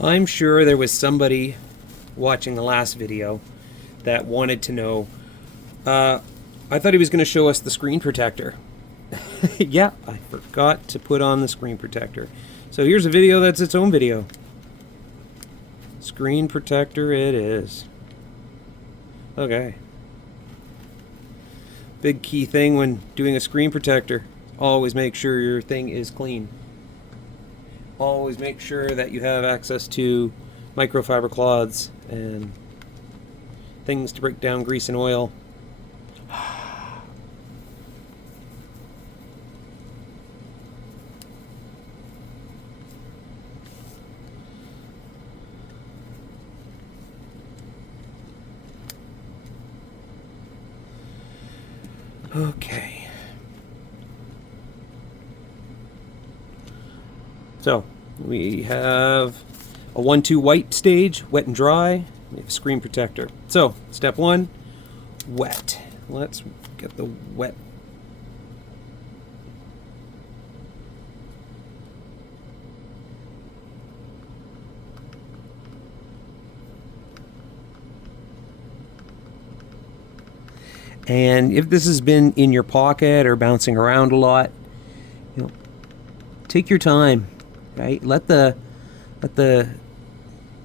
I'm sure there was somebody watching the last video that wanted to know. I thought he was going to show us the screen protector. Yeah, I forgot to put on the screen protector. So here's a video that's its own video. Screen protector it is. Okay. Big key thing when doing a screen protector, always make sure your thing is clean. Always make sure that you have access to microfiber cloths and things to break down grease and oil. Okay. So we have a 1-2 white stage, wet and dry. We have a screen protector. So step 1, wet. Let's get the wet. And if this has been in your pocket or bouncing around a lot, take your time, right? Let the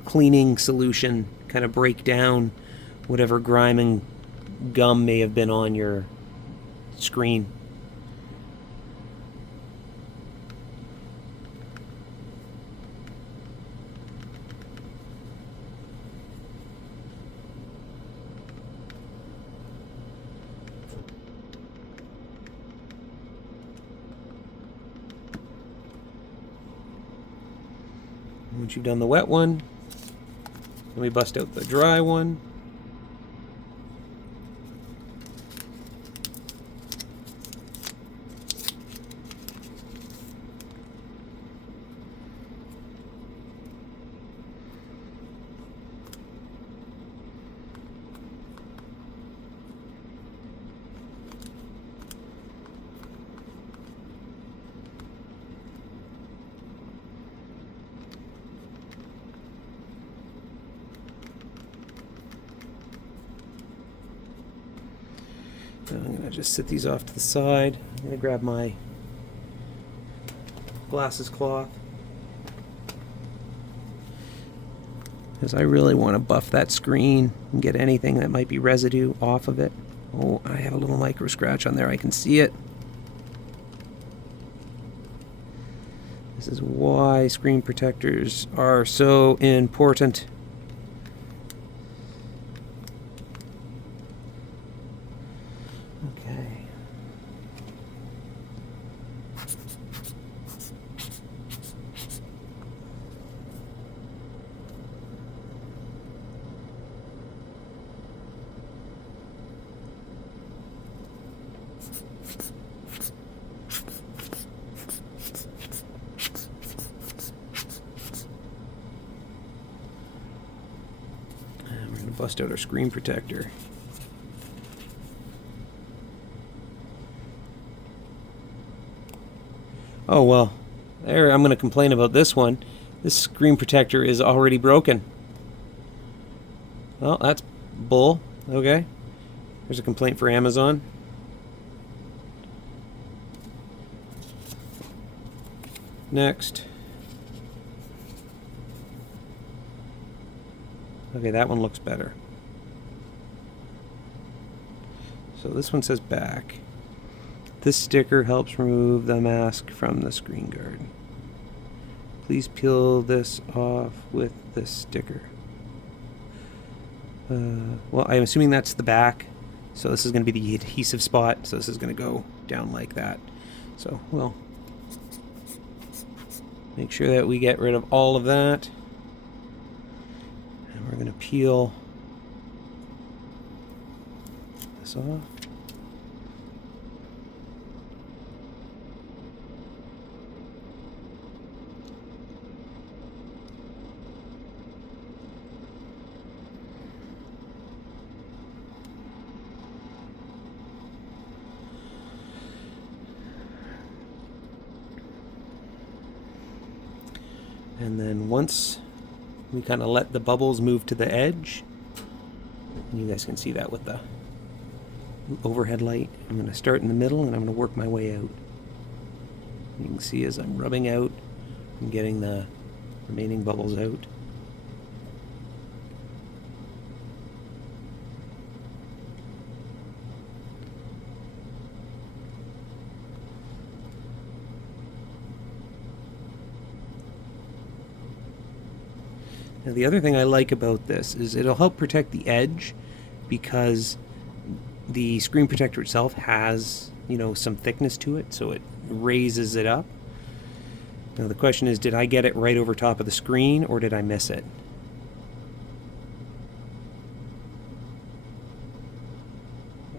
cleaning solution kind of break down whatever grime and gum may have been on your screen. Once you've done the wet one, then we bust out the dry one. So I'm going to just sit these off to the side. I'm going to grab my glasses cloth, because I really want to buff that screen and get anything that might be residue off of it. Oh, I have a little micro scratch on there. I can see it. This is why screen protectors are so important. Okay. And we're going to bust out our screen protector. Oh well, there, I'm going to complain about this one. This screen protector is already broken. Well, that's bull. Okay. There's a complaint for Amazon. Next. Okay, that one looks better. So this one says back. This sticker helps remove the mask from the screen guard. Please peel this off with this sticker. Well, I'm assuming that's the back. So this is going to be the adhesive spot. So this is going to go down like that. So we'll make sure that we get rid of all of that. And we're going to peel this off. And then once We kind of let the bubbles move to the edge. And you guys can see that with the overhead light. I'm going to start in the middle and I'm going to work my way out. You can see as I'm rubbing out, I'm getting the remaining bubbles out. Now the other thing I like about this is it'll help protect the edge because the screen protector itself has, you know, some thickness to it, so it raises it up. Now the question is, did I get it right over top of the screen or did I miss it?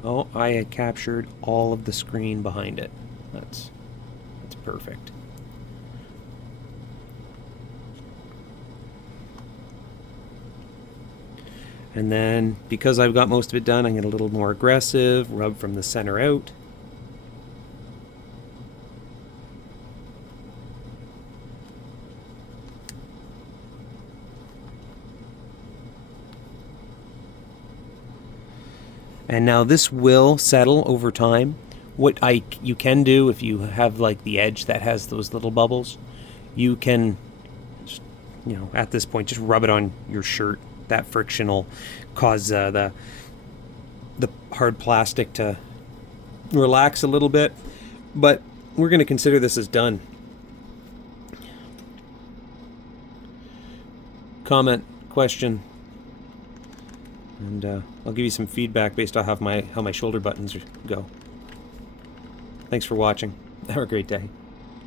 Oh, I had captured all of the screen behind it. That's perfect. And then, because I've got most of it done, I'm getting a little more aggressive, rub from the center out. And now this will settle over time. What you can do if you have like the edge that has those little bubbles, you can, you know, at this point just rub it on your shirt. That friction will cause the hard plastic to relax a little bit, but we're going to consider this as done. Comment, question, and I'll give you some feedback based on how my shoulder buttons go. Thanks for watching. Have a great day.